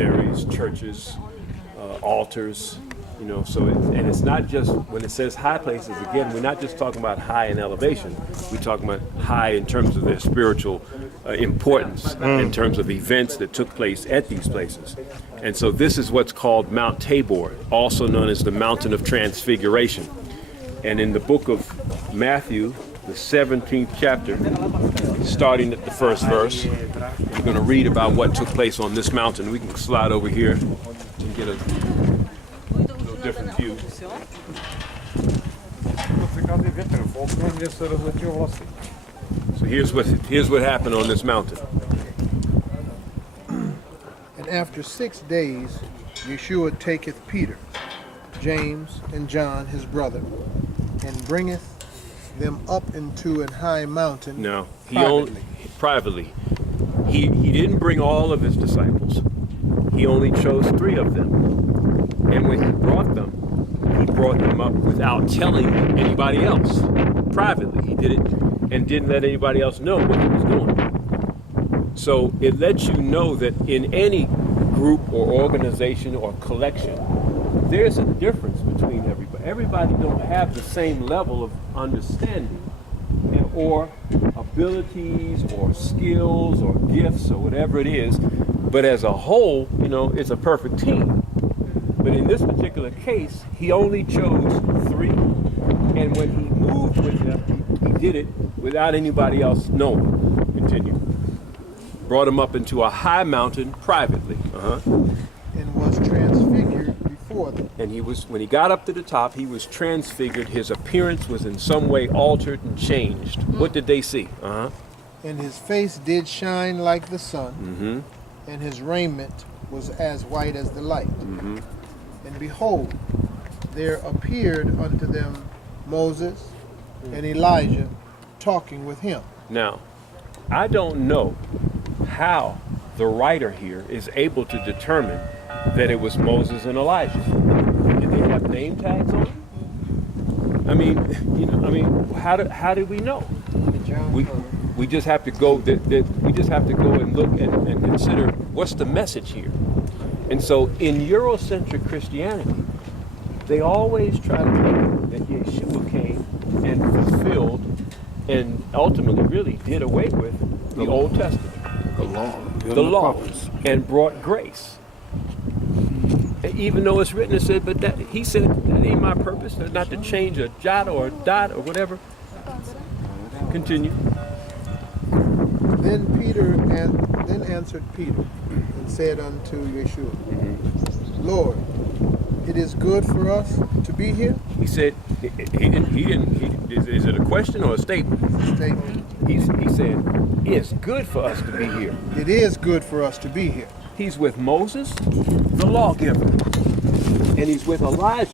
monasteries, churches, altars, so it's not just, when it says high places, again, we're not just talking about high in elevation, we're talking about high in terms of their spiritual importance, in terms of events that took place at these places. And so this is what's called Mount Tabor, also known as the Mountain of Transfiguration. And in the book of Matthew, the 17th chapter, starting at the first verse, we're going to read about what took place on this mountain. We can slide over here and get a little different view. So here's what happened on this mountain. And after 6 days, Yeshua taketh Peter, James, and John his brother, and bringeth them up into an high mountain. No, privately. He didn't bring all of his disciples. He only chose 3 of them. And when he brought them up without telling anybody else. Privately, he did it and didn't let anybody else know what he was doing. So it lets you know that in any group or organization or collection, there's a difference between everybody. Everybody don't have the same level of understanding or abilities or skills or gifts or whatever it is. But as a whole, it's a perfect team. But in this particular case, he only chose 3. And when he moved with them, he did it without anybody else knowing. Continue. Brought him up into a high mountain privately. And was transfigured before them. And when he got up to the top, he was transfigured. His appearance was in some way altered and changed. What did they see? And his face did shine like the sun, and his raiment was as white as the light. And behold, there appeared unto them Moses and Elijah talking with him. Now, I don't know how the writer here is able to determine that it was Moses and Elijah. Did they have name tags on them? How do we know? We just have to go. We just have to go and look and consider what's the message here. And so, in Eurocentric Christianity, they always try to claim that Yeshua came and fulfilled and ultimately really did away with the Old Testament, the law, and brought grace. Even though it's written, it said, but he said that ain't my purpose, not to change a jot or a dot or whatever. Continue. Then answered Peter and said unto Yeshua, Lord, it is good for us to be here. He said, is it a question or a statement? Statement. He said, it's good for us to be here. It is good for us to be here. He's with Moses, the lawgiver, and he's with Elijah.